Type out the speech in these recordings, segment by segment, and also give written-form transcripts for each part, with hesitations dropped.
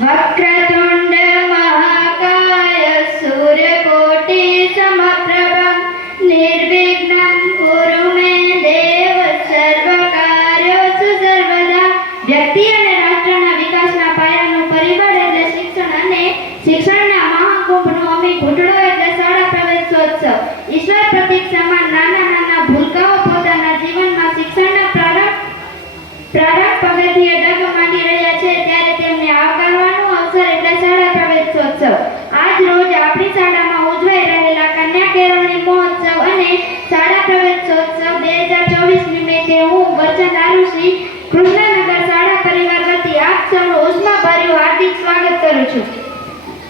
वक्रतुण्ड महाकाय सूर्यकोटि समप्रभं निर्विघ्नं कुरु मे देव सर्वकार्येषु सर्वदा। व्यक्ति અને રાષ્ટ્રના વિકાસના પાયાનું પરિબળ એટલે શિક્ષણ અને શિક્ષણના મહાકુંભનો અમી ઘૂંટડો એટલે શાળા પ્રવેશોત્સવ। ઈશ્વર પ્રતીક સમાન નાના નાના ભૂલકાઓ પોતાના જીવનમાં શિક્ષણના પ્રારંભ પગથિયે ડગ માંડી રહ્યા છે ત્યારે તેમને આવકારવાનો અવસર એટલે શાળા પ્રવેશોત્સવ। આજ રોજ આપણી શાળામાં ઉજવાઈ રહેલા કન્યા કેળવણી મહોત્સવ અને શાળા પ્રવેશોત્સવ 2024 નિમિત્તે હું વચન આરુષી કૃષ્ણનગર શાળા પરિવાર વતી આપ સૌનું ઉષ્માભર્યું હાર્દિક સ્વાગત કરું છું।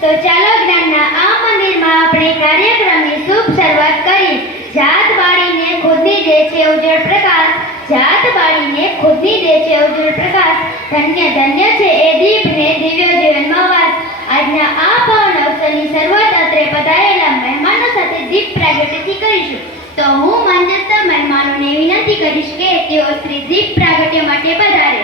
તો ચાલો જ્ઞાનના આ મંદિરમાં આપણે કાર્યક્રમની શુભ શરૂઆત કરી। જાત બાળીને ખુદની દે છે ઉજ્જવળ પ્રકાશ, જાત બાળીને ખુદની દે છે ઉજ્જવળ પ્રકાશ। ધન્ય ધન્ય છે એ દીપને દિવ્ય જીવનમાં વાસ। આજના આ પાવન અવસરની શરૂઆત અત્રે પધારેલા મહેમાનો સાથે દીપ પ્રાગટ્યથી કરીશું। તો હું મંચસ્થ મહેમાનોને વિનંતી કરીશ કે તેઓ શ્રી દીપ પ્રાગટ્ય માટે પધારે।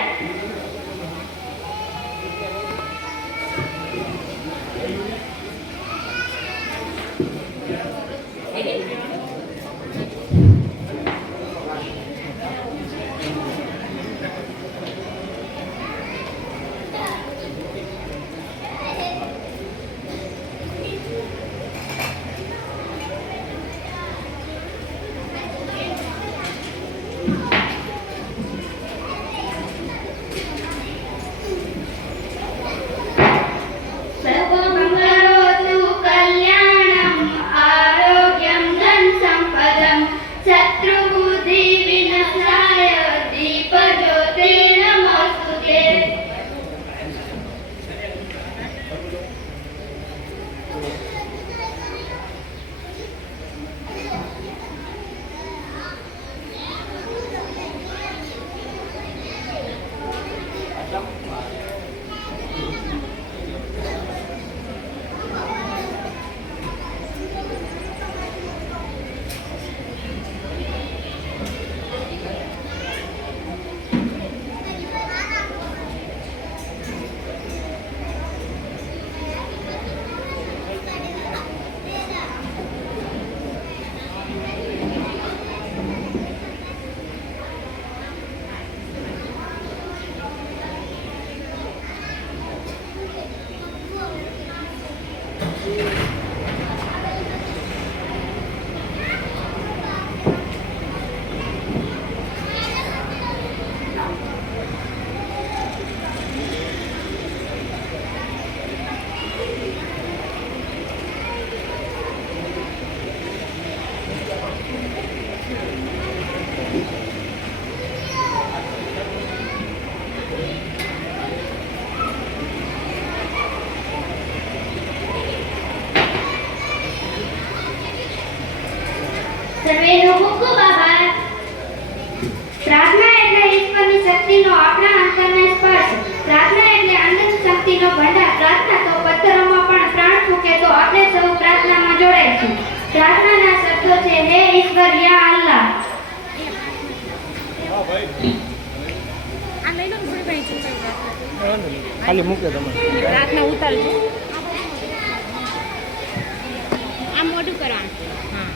સર્વેનો ખૂબ ખૂબ આભાર। પ્રાર્થના એટલે ઈશ્વરની શક્તિનો આપણા અંતરને સ્પર્શ। પ્રાર્થના એટલે અનંત શક્તિનો ભંડાર। પ્રાર્થના તો પથ્થરોમાં પણ પ્રાણ ફૂંકે તો આપણે સૌ પ્રાર્થનામાં જોડાઈશું। પ્રાર્થનાના શબ્દો છે હે ઈશ્વર યા અલ્લાહ। આ લઈ લો થોડી ભાઈ છે ખાલી મૂકે તમે પ્રાર્થના ઉતારજો આ મોઢું કરવાનું હા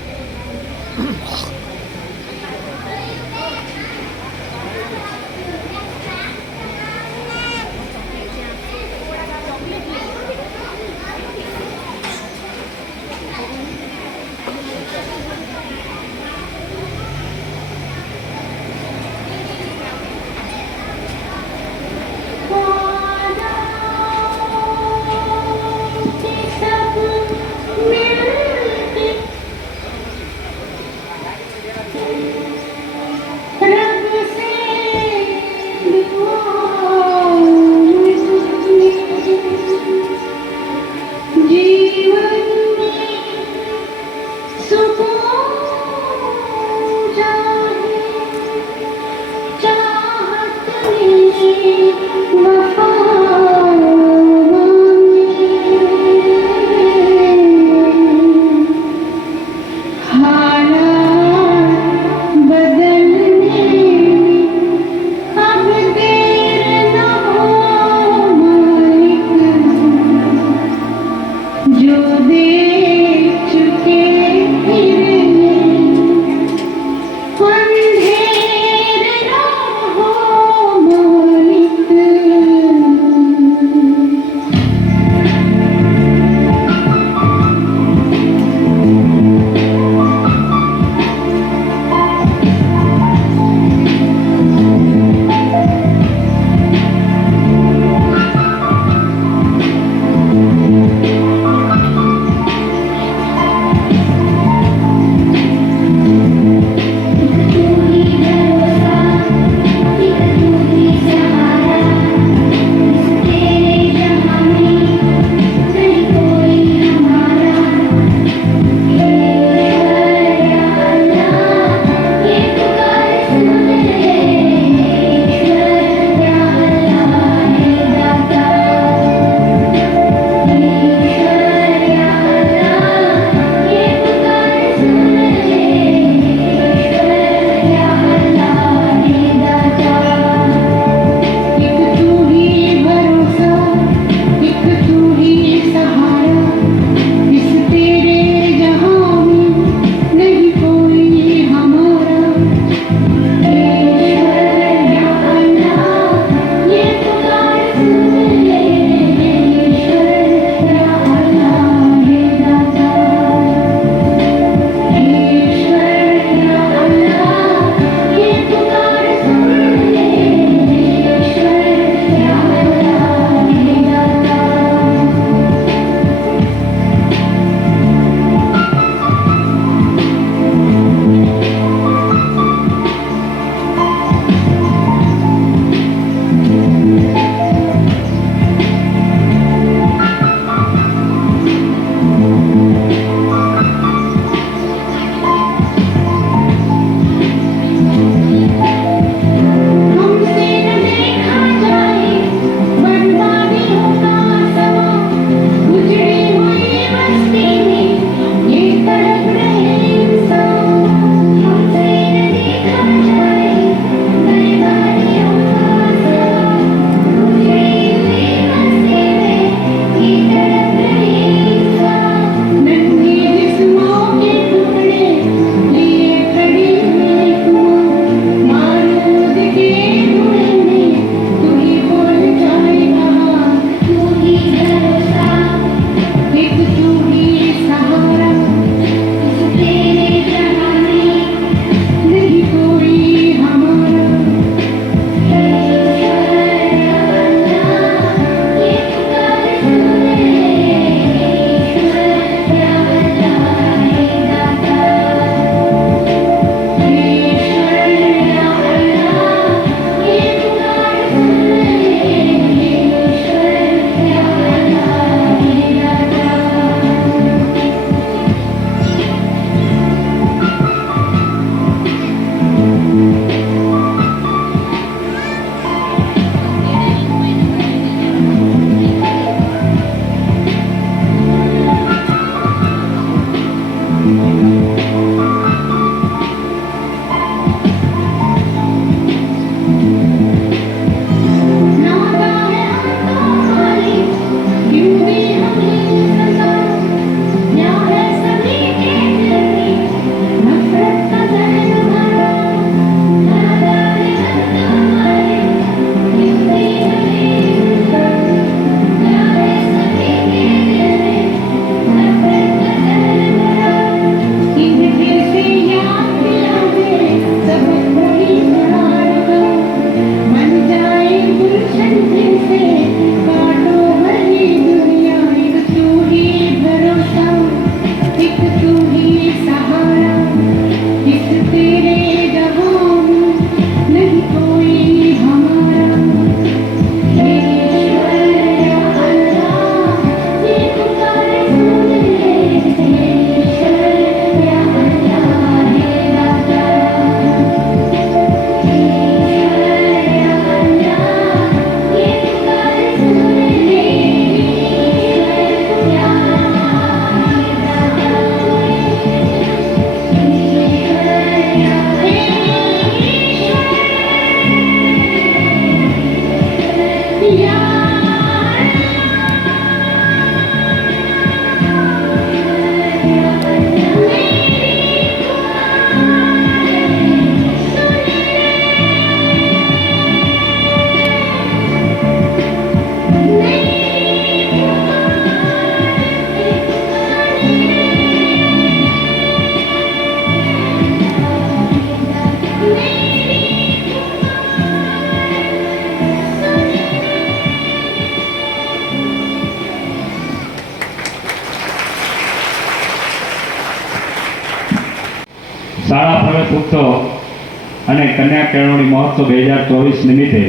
વાર્ષિક ઉત્સવ અને કન્યા કેળવણી મહોત્સવ 2024 નિમિત્તે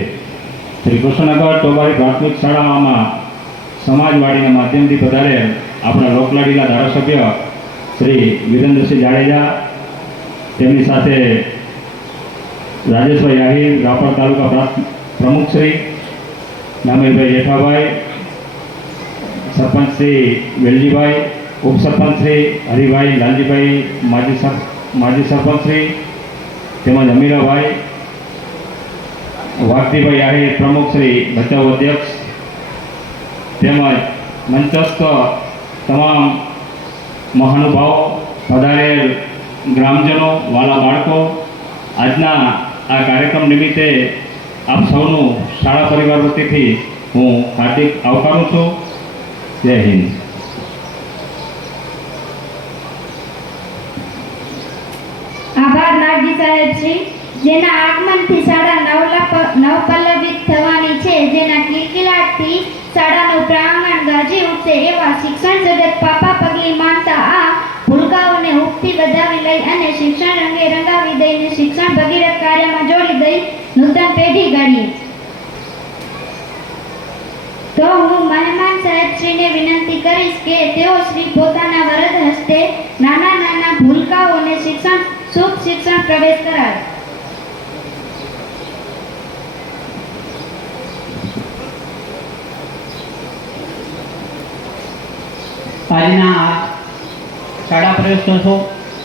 શ્રી કૃષ્ણનગર ટોબારી પ્રાથમિક શાળામાં સમાજવાડીના માધ્યમથી પધારેલ આપણા લોકલાડીના ધારાસભ્ય શ્રી વિરેન્દ્રસિંહ જાડેજા, તેમની સાથે રાજેશભાઈ આહિર, રાપર તાલુકા પ્રમુખ શ્રી નામીરભાઈ જેઠાભાઈ, સરપંચ શ્રી વેલજીભાઈ, ઉપસરપંચ શ્રી હરિભાઈ લાલજીભાઈ, માજી સરપંચ શ્રી તેમજ અમીરાભાઈ, વાઘજીભાઈ આહિર પ્રમુખ શ્રી બચાવ અધ્યક્ષ તેમજ મંચસ્થ તમામ મહાનુભાવો, પધારેલ ગ્રામજનો, વાલા બાળકો, આજના આ કાર્યક્રમ નિમિત્તે આપ સૌનું શાળા પરિવાર વતીથી હું હાર્દિક આવકારું છું. જય હિન્દ. આભાર નાગજી સાહેબ શ્રી, જેના આગમનથી શાળા નવપલ્લવિત થવાની છે, જેના કિલકિલાટથી શાળાનું પ્રાંગણ ગાજી ઉઠશે એવા શિક્ષણ જગત પાપા પગલી માનતા આ ભૂલકાઓને ઉપથી વધાવી લઈ અને શિક્ષણ રંગે રંગાવી દઈને શિક્ષણ ભગીરથ કાર્યમાં જોડી દઈ નૂતન પેઢી ઘડીએ. તો હું મહેમાન સાહેબશ્રીને વિનંતી કરીશ કે તેઓ શ્રી પોતાના વરદ હસ્તે નાના નાના ભૂલકાઓને શુભ શિક્ષણ પ્રવેશ કરાવે. આજના શાળા પ્રવેશોત્સવ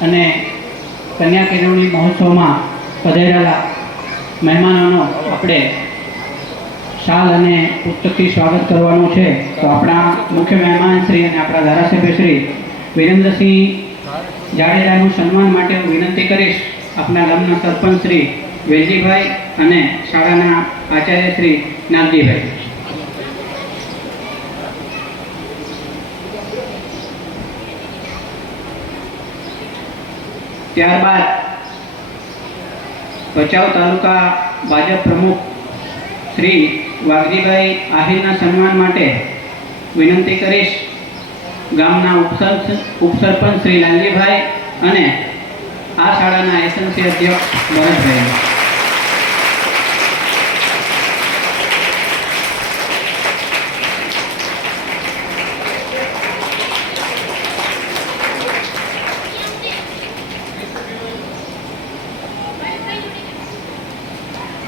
અને કન્યા કેળવણી મહોત્સવમાં પધારેલા મહેમાનોનો આપણે શાલ અને પુસ્તકથી સ્વાગત કરવાનું છે. તો આપણા મુખ્ય મહેમાન શ્રી અને આપણા ધારાસભ્ય શ્રી વિરેન્દ્રસિંહ જાડેજાનું સન્માન માટે હું વિનંતી કરીશ આપણા ગામના સરપંચ શ્રી વેલજીભાઈ અને શાળાના આચાર્ય શ્રી નાગજીભાઈ. ત્યારબાદ ભચાઉ તાલુકા ભાજપ પ્રમુખ શ્રી વાઘજીભાઈ આહિરના સન્માન માટે વિનંતી કરીશ ગામના ઉપસરપંચ શ્રી લાલજીભાઈ અને આ શાળાના એસએમસી અધ્યક્ષ ભરતભાઈ.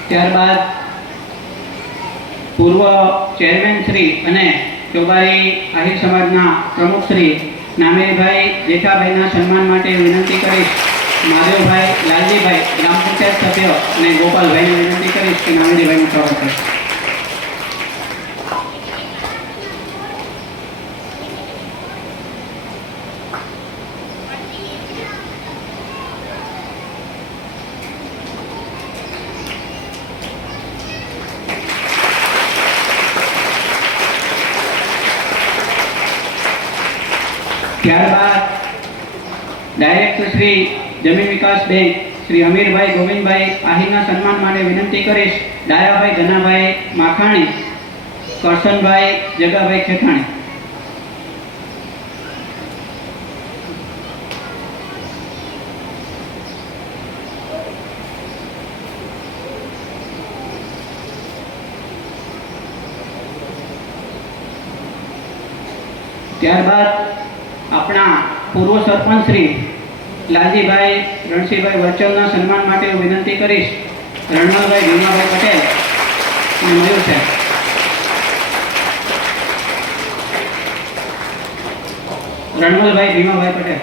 ત્યારબાદ પૂર્વ ચેરમેન શ્રી અને ચોબારી આહિર સમાજના પ્રમુખ શ્રી નામેરીભાઈ જેઠાભાઈના સન્માન માટે વિનંતી કરીશ મહાદેવભાઈ લાલજીભાઈ ગ્રામ પંચાયત સભ્ય અને ગોપાલભાઈને વિનંતી કરીશ કે નામેરીભાઈનું સ્વાગત કરે. ત્યારબાદ ડાયરેક્ટર શ્રી જમીન વિકાસ બેંક શ્રી અમીરભાઈ ગોવિંદભાઈ આહિરના સન્માન માટે વિનંતી કરીશ ડાયાભાઈ ધનાભાઈ માખાણી, કરશનભાઈ જગાભાઈ ખેખાણી. ત્યારબાદ આપણા પૂર્વ સરપંચ શ્રી લાલજીભાઈ રણસિંહભાઈ વચલના સન્માન માટે હું વિનંતી કરીશ રણમલભાઈ ભીમાભાઈ પટેલ અને મયુર સાહેબ. રણમલભાઈ ભીમાભાઈ પટેલ.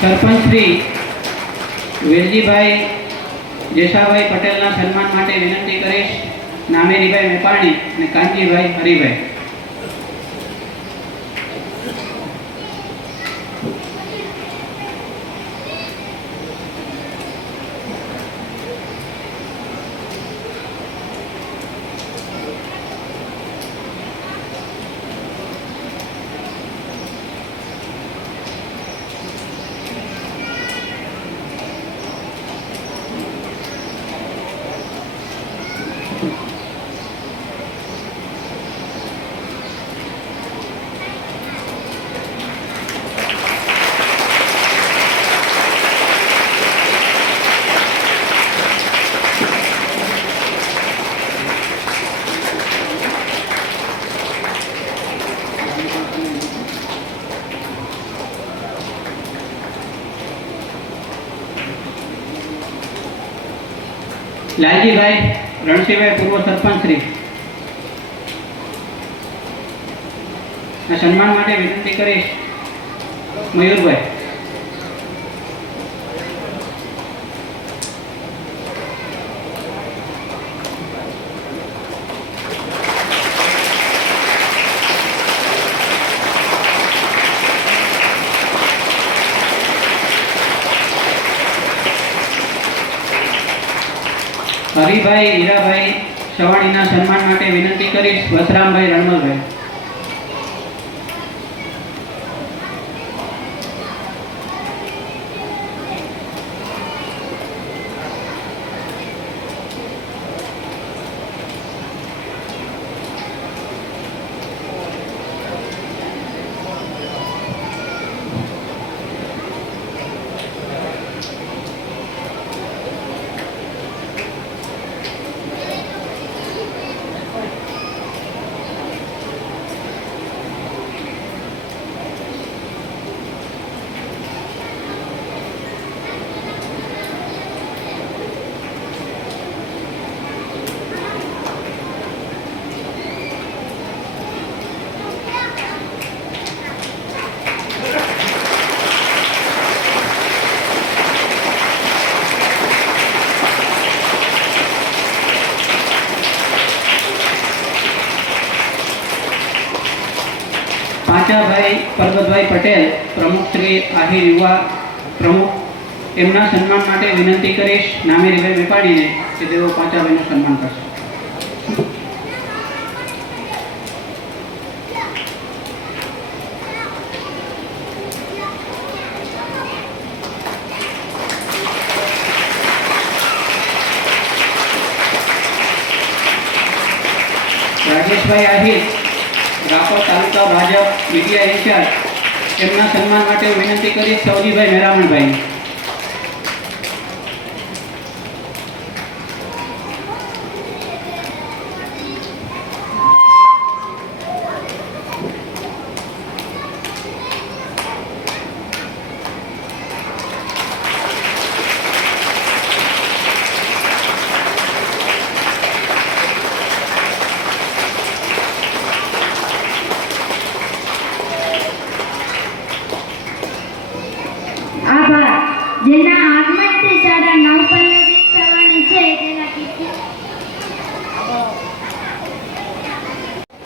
સરપંચ શ્રી વેલજીભાઈ જેસાભાઈ પટેલના સન્માન માટે વિનંતી કરીશ નામેરીભાઈ મેપાણી અને કાંજીભાઈ હરિભાઈ. લાલજીભાઈ રણસિંહભાઈ પૂર્વ સરપંચ શ્રી. આ સન્માન માટે વિનંતી કરીશ મયુરભાઈ. હરિભાઈ હીરાભાઈ સવાણીના સન્માન માટે વિનંતી કરીશ વસરામભાઈ રણમલભાઈ. પાંચાભાઈ પરબતભાઈ પટેલ પ્રમુખ શ્રી આહિર યુવા પ્રમુખ, એમના સન્માન માટે વિનંતી કરીશ નામેરીભાઈ મેપાણીને કે તેઓ પાંચાભાઈનું સન્માન કરશે. રાજેશભાઈ આહિર રાપર તાલુકા ભાજપ મીડિયા ઇન્ચાર્જ, એમના સન્માન માટે વિનંતી કરીશ સૌજીભાઈ મેરામણભાઈ. આભાર. જેના આગમનથી શાળા નવપલ્લવિત થવાની છે તેના કીર્તિ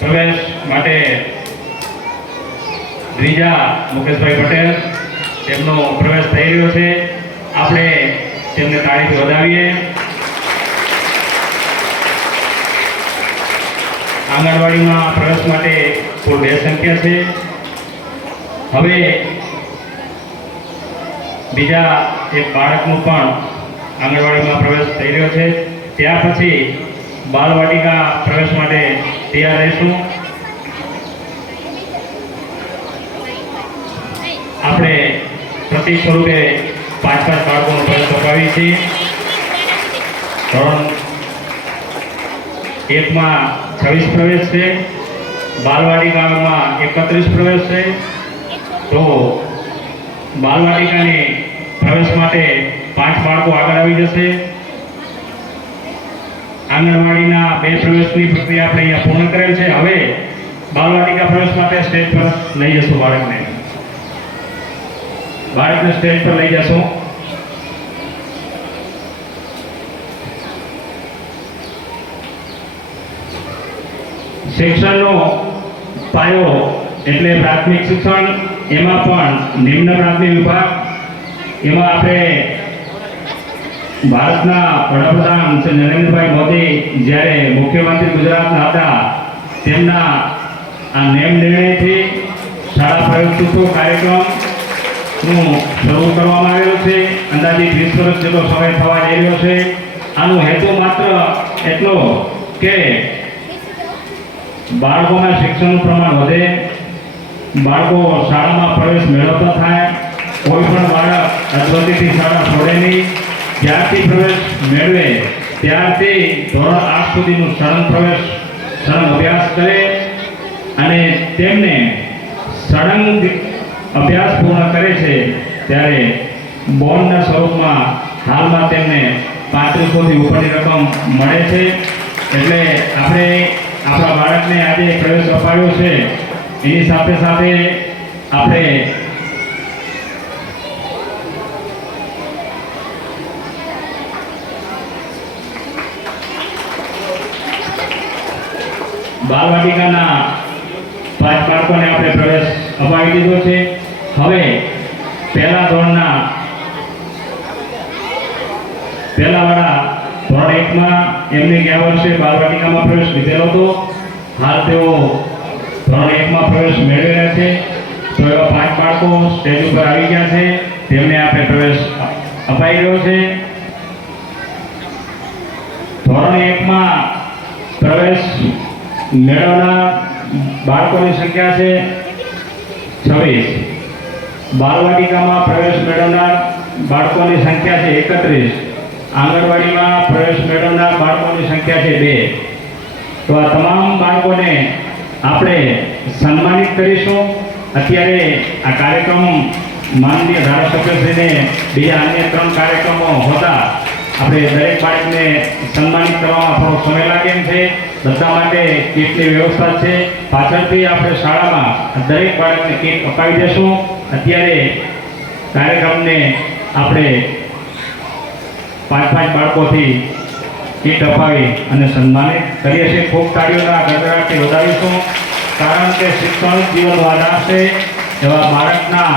પ્રવેશ માટે દ્વિજા મુકેશભાઈ પટેલ, તેમનો પ્રવેશ થઈ રહ્યો છે. આપણે તેમને તાળીથી વધાવીએ. આંગણવાડીમાં પ્રવેશ માટે કુલ 2 સંખ્યા છે. હવે બીજા એક બાળકનો પણ આંગણવાડીમાં પ્રવેશ થઈ રહ્યો છે. ત્યાર પછી બાલવાટિકા પ્રવેશ માટે તૈયાર રહીશું. આપણે પ્રતિક સ્વરૂપે 5 બાળકોનો પ્રવેશ અપાવીએ છીએ. ધોરણ 1માં 26 પ્રવેશ છે, બાલવાટિકામાં 31 પ્રવેશ છે. તો બાલવાટિકાની પ્રવેશ માટે 5 બાળકો આગળ આવી જશે. આંગણવાડીના 2 પ્રવેશની પ્રક્રિયા આપણે અહીંયા પૂર્ણ કરેલ છે. હવે બાલવાટિકા પ્રવેશ માટે સ્ટેજ પર લઈ જશું. બાળકને સ્ટેજ પર લઈ જશું. શિક્ષણનો પાયો એટલે પ્રાથમિક શિક્ષણ, એમાં પણ નિમ્ન પ્રાથમિક વિભાગ. એમાં આપણે ભારતના વડાપ્રધાન શ્રી નરેન્દ્રભાઈ મોદી જ્યારે મુખ્યમંત્રી ગુજરાતના હતા, તેમના આ નેમ નિર્ણયથી શાળા પ્રવેશોત્સવ કાર્યક્રમનું શરૂ કરવામાં આવેલો છે. અંદાજિત 20 વર્ષ જેટલો સમય થવા જઈ રહ્યો છે. આનો હેતુ માત્ર એટલો કે બાળકોના શિક્ષણનું પ્રમાણ વધે, બાળકો શાળામાં પ્રવેશ મેળવતા થાય. કોઈ પણ બાળક અધવતીથી શાળા છોડે નહીં. જ્યારથી પ્રવેશ મેળવે ત્યારથી ધોરણ 8 સુધીનું સળંગ અભ્યાસ કરે અને તેમને સળંગ અભ્યાસ પૂર્ણ કરે છે ત્યારે બોન્ડના સ્વરૂપમાં હાલમાં તેમને 3500 થી ઉપરની રકમ મળે છે. એટલે આપણે આપણા બાળકને આજે પ્રવેશ અપાયો છે એની સાથે સાથે આપણે બાલવાટિકાના 5 બાળકોને આપણે પ્રવેશ અપાવી દીધો છે. હવે પહેલા ધોરણના પહેલાવાળા ધોરણ 1 માં એમને ગયા વર્ષે બાલવાટિકામાં પ્રવેશ લીધેલો હતો. હાલ તેઓ ધોરણ 1 માં પ્રવેશ મેળવી રહ્યા છે. તો એવા 5 બાળકો સ્ટેજ ઉપર આવી ગયા છે, તેમને આપણે પ્રવેશ અપાઈ રહ્યો છે. ધોરણ 1 માં પ્રવેશ મેળવનાર બાળકોની સંખ્યા છે 26. બાલવાટિકામાં પ્રવેશ મેળવનાર બાળકોની સંખ્યા છે 31. આંગણવાડીમાં પ્રવેશ મેળવનાર બાળકોની સંખ્યા છે 2. તો આ તમામ બાળકોને આપણે સન્માનિત કરીશું. અત્યારે આ કાર્યક્રમ માનનીય ધારાસભ્યશ્રીને બીજા અન્ય 3 કાર્યક્રમો હતા. આપણે દરેક બાળકને સન્માનિત કરવામાં થોડો સમય લાગે એમ છે. બધા માટે કીટની વ્યવસ્થા છે. પાછળથી આપણે શાળામાં દરેક બાળકને કીટ અપાવી દેશું. અત્યારે કાર્યક્રમને આપણે 5 બાળકોથી કીટ અપાવી અને સન્માનિત કરીએ છીએ. ખૂબ તાળીઓના ગડગડાટથી વધાવીશું. કારણ કે શિક્ષણ જીવનનો આધાર છે. એવા બાળકના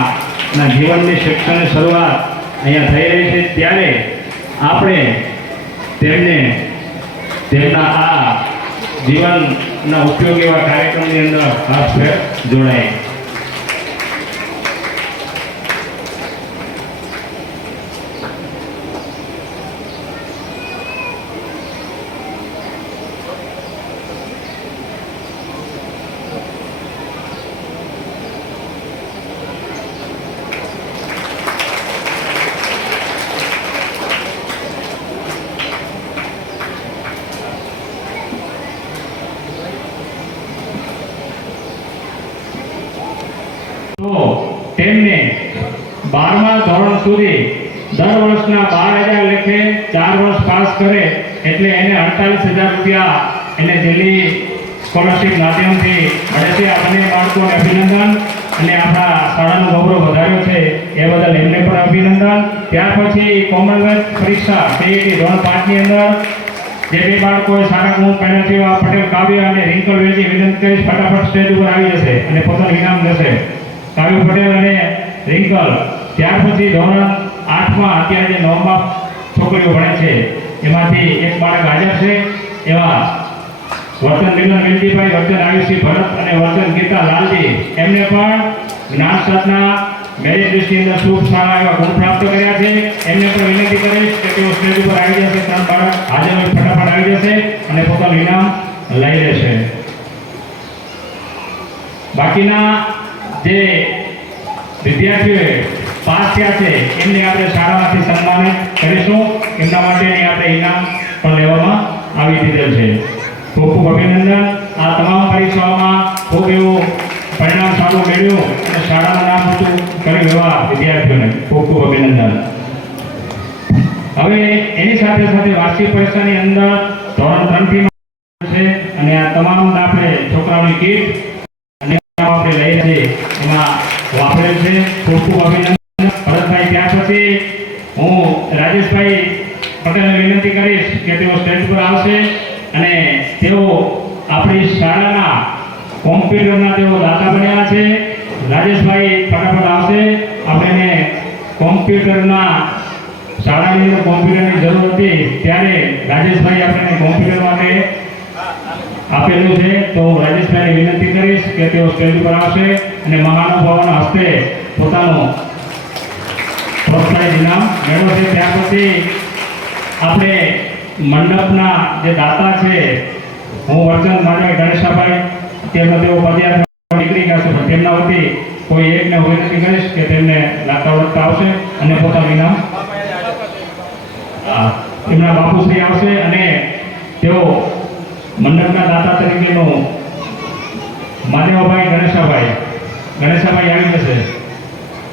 જીવનની શિક્ષણની શરૂઆત અહીંયા થઈ રહી છે, ત્યારે આપણે તેમને તેમના આ જીવનના ઉપયોગી એવા કાર્યક્રમની અંદર ખાસ જોડાય. તો તેમને 12મા ધોરણ સુધી દર વર્ષના 12,000 લેખે 4 વર્ષ પાસ કરે એટલે એને 48,000 રૂપિયા એને દિલ્હી સ્કોલરશિપ માધ્યમથી મળે છે. આ બંને બાળકોને અભિનંદન અને આપણા શાળાનો ગૌરવ વધાર્યો છે એ બદલ એમને પણ અભિનંદન. ત્યાર પછી કોમનવેલ્થ પરીક્ષા CET ધોરણ 5 ની અંદર જે 2 બાળકોએ સારા ગુણ કર્યા છે એવા પટેલ કાવ્ય અને રિંકલ વેજી વિનંતી કરીશ ફટાફટ સ્ટેજ ઉપર આવી જશે અને પોતાનું ઇનામ લેશે. કાવ્ય પટેલ અને રિંકલ. ત્યાર પછી ધોરણ 8 માં અત્યારે જે 9માં છોકરીઓ ભણે છે એમાંથી એક બાળક હાજર છે. એવા વર્તન મિલન વિનતીભાઈ, વર્તન આયુષી ભરત અને વર્તન ગીતા લાલજી, એમને પણ જ્ઞાનશાસ્ત્રના મેરિટ લિસ્ટની અંદર ખૂબ સારા એવા ગુણ પ્રાપ્ત કર્યા છે. એમને પણ વિનંતી કરીશ કે તેઓ સ્ટેજ ઉપર આવી જશે. 3 બાળક હાજર હોય ફટાફટ આવી જશે અને પોતાનું ઇનામ લઈ લેશે. બાકીના જે વિદ્યાર્થીઓએ પાસ થયા છે એમને આપણે શાળામાંથી સન્માનિત કરીશું. એમના માટેની આપણે ઇનામ પણ લેવામાં આવી દીધેલ છે. ખૂબ ખૂબ અભિનંદન. આ તમામ પરીક્ષાઓમાં ખૂબ એવું પરિણામ સારું મેળવ્યું અને શાળાનું નામ ઊંચું કર્યું એવા વિદ્યાર્થીઓને ખૂબ ખૂબ અભિનંદન. હવે એની સાથે સાથે વાર્ષિક પરીક્ષાની અંદર ધોરણ 3 થી છે અને આ તમામ આપણે છોકરાઓની કીટ અને આપણે લઈએ છીએ એમાં વાપરેલ છે. ખૂબ ખૂબ અભિનંદન ભરતભાઈ. ત્યાર પછી હું રાજેશભાઈ પટેલને વિનંતી કરીશ કે તેઓ સ્ટેજ પર આવશે અને તેઓ આપણી શાળાના કોમ્પ્યુટરના તેઓ દાતા બન્યા છે. રાજેશભાઈ ફટાફટ આવશે. આપણે કોમ્પ્યુટરના શાળાની અંદર કોમ્પ્યુટરની જરૂર હતી ત્યારે રાજેશભાઈ આપણને કોમ્પ્યુટર માટે આપેલું છે. તો રાજેશભાઈને વિનંતી કરીશ કે તેઓ સ્ટેજ ઉપર આવશે અને મહાનુભાવોના હસ્તે પોતાનું પ્રોત્સાહન ઇનામ મેળવશે. ત્યાર પછી આપણે મંડપના જે દાતા છે, હું વર્ચન માનવી ગણેશાભાઈ, તેમના તેઓ પદયાત્રા નીકળી ગયા છે પણ તેમના વતી કોઈ એકને હું વિનંતી કરીશ કે તેમને લાગતા વળગતા આવશે અને પોતાનું ઇનામ એમના બાપુશ્રી આવશે અને તેઓ મંડપના દાતા તરીકેનું માધવભાઈ ગણેશાભાઈ આવી જશે.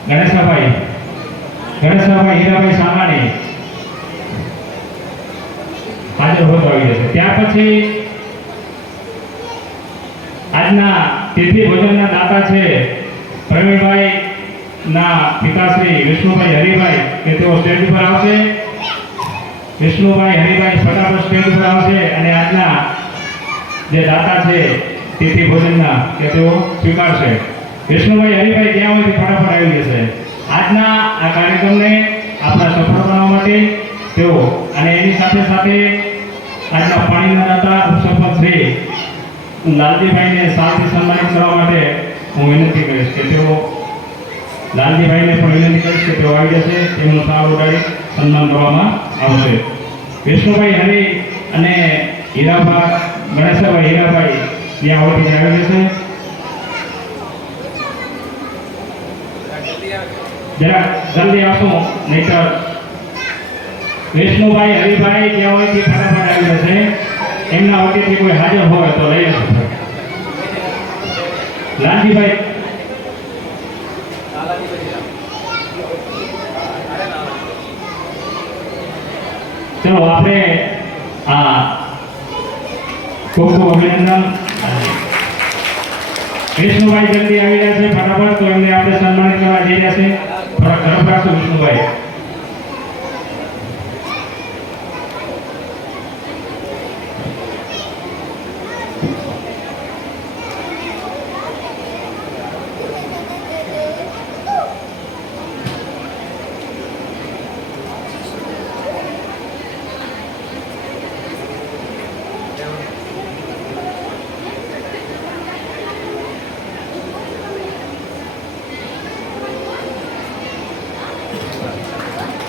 ગણેશાભાઈ હીરાભાઈ સામાણી, હાજર હોય તો આવી જશે. ત્યાર પછી આજના તિથિ ભોજનના દાતા છે પ્રવીણભાઈ ના પિતાશ્રી વિષ્ણુભાઈ હરિભાઈ કે તેઓ સ્ટેજ ઉપર આવશે. વિષ્ણુભાઈ હરિભાઈ ફટાફટ સ્ટેજ ઉપર આવશે અને આજના જે દાતા છે તિથિ ભોજનના કે તેઓ સ્વીકારશે. વિષ્ણુભાઈ હરિભાઈ જ્યાં હોય ફટાફટ આવી જશે. આજના આ કાર્યક્રમને આપણા સફળ બનાવવા માટે તેઓ અને એની સાથે સાથે આજના પાણીના દાતા ઉપસરપંચ શ્રી લાલજીભાઈને સાલથી સન્માનિત કરવા માટે હું વિનંતી કરીશ કે તેઓ લાલજીભાઈને પણ વિનંતી કરીશ કે તેઓ આવી જશે. તેમનું સાલ ઉડાડી સન્માન કરવામાં આવશે. વિષ્ણુભાઈ હરિ અને હીરાભાઈ ગણેશભાઈ હીરાભાઈ ત્યાં ઓળખીને આવી જશે. જરા જલ્દી આપો નહીતર વિષ્ણુભાઈ હરિભાઈ જ્યાં હોય તે ફટાફટ આવી જશે. એમના વતીથી કોઈ હાજર હોય તો લઈ જશે. લાલજીભાઈ ચલો આપણે આ ખૂબ ખૂબ અભિનંદન. વિષ્ણુભાઈ જલ્દી આવી રહ્યા છે ફટાફટ, તો એમને આપણે સન્માનિત કરવા જઈ રહ્યા છે. થોડા ઝડપ રાખશો વિષ્ણુભાઈ.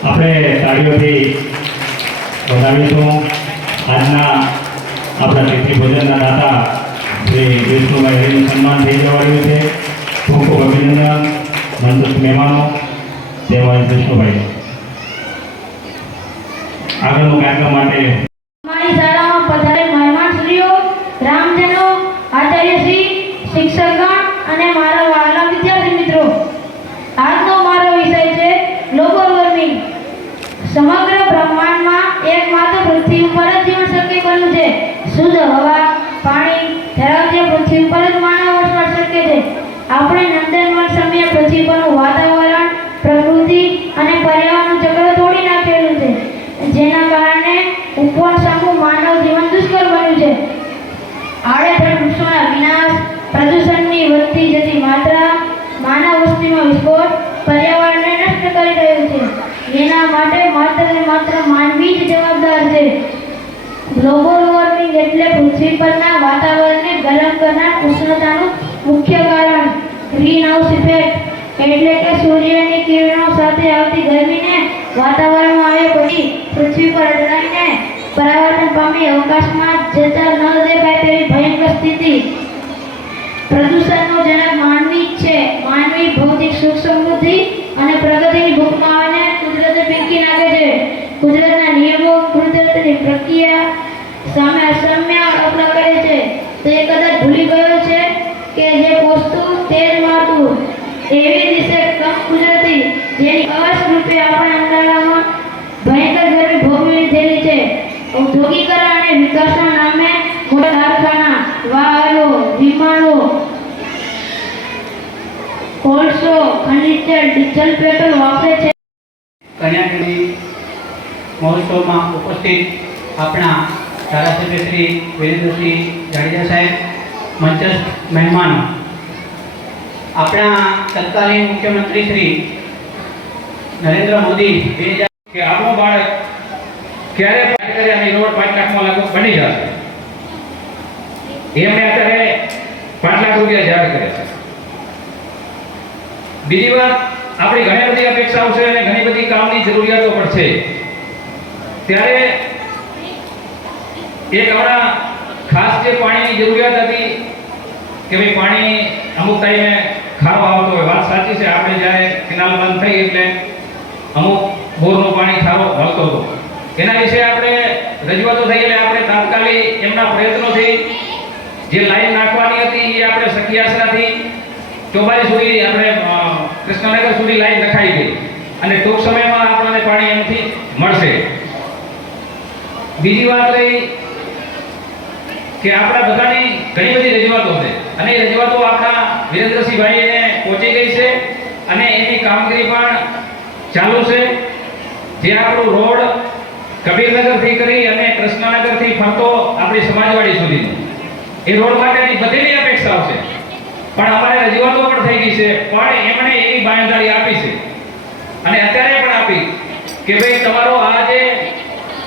આપણે તાળીઓથી વધાવીશું. આજના આપણા તિથિ ભોજનના દાતા શ્રી વિષ્ણુભાઈ હરિનું સન્માન થઈ જવા રહ્યું છે. ખૂબ ખૂબ અભિનંદન મંત્રી મહેમાનો તેમજ વિષ્ણુભાઈ. આગળનો કાર્યક્રમ માટે અમારી શાળામાં પધારેલ મહેમાનશ્રીઓ, ગ્રામજનો, આચાર્યશ્રી, શિક્ષકગણ અને મારા વહાલા વિદ્યાર્થી મિત્રો, આજનો મારો વિષય છે ગ્લોબલ વોર્મિંગ. સમગ્ર બ્રહ્માંડમાં એકમાત્ર પૃથ્વી ઉપર જ જીવન શક્ય બન્યું છે. શુદ્ધ હવા, પાણી ધરાવતી પૃથ્વી પર જ માનવ વસવાટ શક્ય છે. આપણે નંદનવન સમયે પૃથ્વી પરનું વાતાવરણ, પ્રકૃતિ અને પર્યાવરણનું ચક્ર તોડી નાખેલું છે, જેના કારણે ઉપવન સમૂહ માનવ જીવન દુષ્કર બન્યું છે. આડેધડ વૃક્ષોના વિનાશ, પ્રદૂષણની વધતી જતી માત્રા, માનવ વસ્તીમાં વિસ્ફોટ પર્યાવરણને નષ્ટ કરી રહ્યું છે. એના માટે માત્ર ને માત્ર માનવી જ જવાબદાર છે. ગ્લોબલ વોર્મિંગ એટલે પૃથ્વી પરના વાતાવરણને ગરમ કરનાર ઉષ્ણતાનું મુખ્ય કારણ. ગ્રીન હાઉસ ઇફેક્ટ એટલે કે સૂર્યની કિરણો સાથે આવતી ગરમીને વાતાવરણમાં આવે પછી પૃથ્વી પર અટકાઈને પરાવર્તન પામી અવકાશમાં જતા ન દેખાય તેવી ભયંકર સ્થિતિ. પ્રદૂષણનો જનક માનવી જ છે. માનવી ભૌતિક સુખ સમૃદ્ધિ અને પ્રગતિની ભૂખમાં આવીને કુદરતે પીંકી નાખે છે. કુદરતના નિયમો, કુદરતની પ્રક્રિયા સામે અસમ્ય અપલા કરે છે. તો એ કદાચ ભૂલી ગયો છે કે જે પોષતું તે જ મારતું. એવી દિશે કમ કુદરતી જેની અવશ્ય રૂપે આપણે ઉનાળામાં ભયંકર ગરમી ભોગવી લીધેલી છે. ઔદ્યોગિકરણ અને વિકાસના નામે મોટા કારખાના, વાહનો, વિમાનો, કોલસો, ખનિજ, ડીઝલ, પેટ્રોલ વાપરે છે. કન્યાકેળવણી મહોત્સવમાં ઉપસ્થિત આપણા ધારાસભ્ય શ્રી વિરેન્દ્રસિંહ જાડેજા સાહેબ, મંચસ્થ મહેમાનો, આપણા તત્કાલીન મુખ્યમંત્રી શ્રી નરેન્દ્ર મોદી 2000 કે આપણું બાળક ક્યારે પાસ કરે અને રોડ 5 લાખમાં લાગુ બની જશે. એમને અત્યારે 5 લાખ રૂપિયા જાહેર કરે છે. બીજી વાત, આપણી ઘણી બધી અપેક્ષાઓ છે અને ઘણી બધી કામની જરૂરિયાતો પણ છે. ત્યારે એક આપણા ખાસ જે પાણીની જરૂરિયાત હતી કે ભાઈ પાણી અમુક ટાઈમે ખારો આવતો હોય. વાત સાચી છે. આપણે જ્યારે કેનાલ બંધ થઈ એટલે અમુક બોરનું પાણી ખારો મળતો હતો. એના વિશે આપણે રજૂઆતો થઈ એટલે આપણે તાત્કાલિક એમના પ્રયત્નોથી જે લાઈન નાખવાની હતી એ આપણે સખિયાસરાથી ચોબારી સુધી આપણે કૃષ્ણનગર સુધી લાઈન નખાઈ ગઈ અને ટૂંક સમયમાં આપણને પાણી એમથી મળશે. બીજી વાત રહી કે આપણા બધાની ઘણી બધી રજૂઆતો છે અને એ રજૂઆતો આખા વિરેન્દ્રસિંહભાઈને પહોંચી ગઈ છે અને એની કામગીરી પણ ચાલુ છે. જે આપણું રોડ કબીરનગરથી કરી અને કૃષ્ણનગરથી ફરતો આપણી સમાજવાડી સુધીનો એ રોડ માટેની બધીની અપેક્ષાઓ છે, પણ અમારે રજૂઆતો પણ થઈ ગઈ છે, પણ એમણે એવી બાંયધરી આપી છે અને અત્યારે પણ આપી કે ભાઈ તમારો આ જે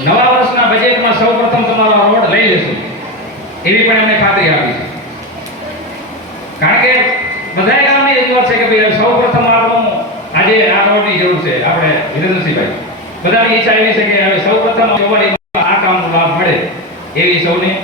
નવા વર્ષના બજેટમાં સૌપ્રથમ તમારો રોડ લઈ લેશું, એવી પણ એમને ખાતરી આપી છે. કારણ કે બધા ગામની રજૂઆત છે કે ભાઈ સૌપ્રથમ આપણું આજે આ રોડની જરૂર છે. આપણે વિરેન્દ્રસિંહભાઈ બધાની ઈચ્છા એવી છે કે હવે સૌપ્રથમ ચોવાડીમાં આ કામનો લાભ મળે એવી સૌની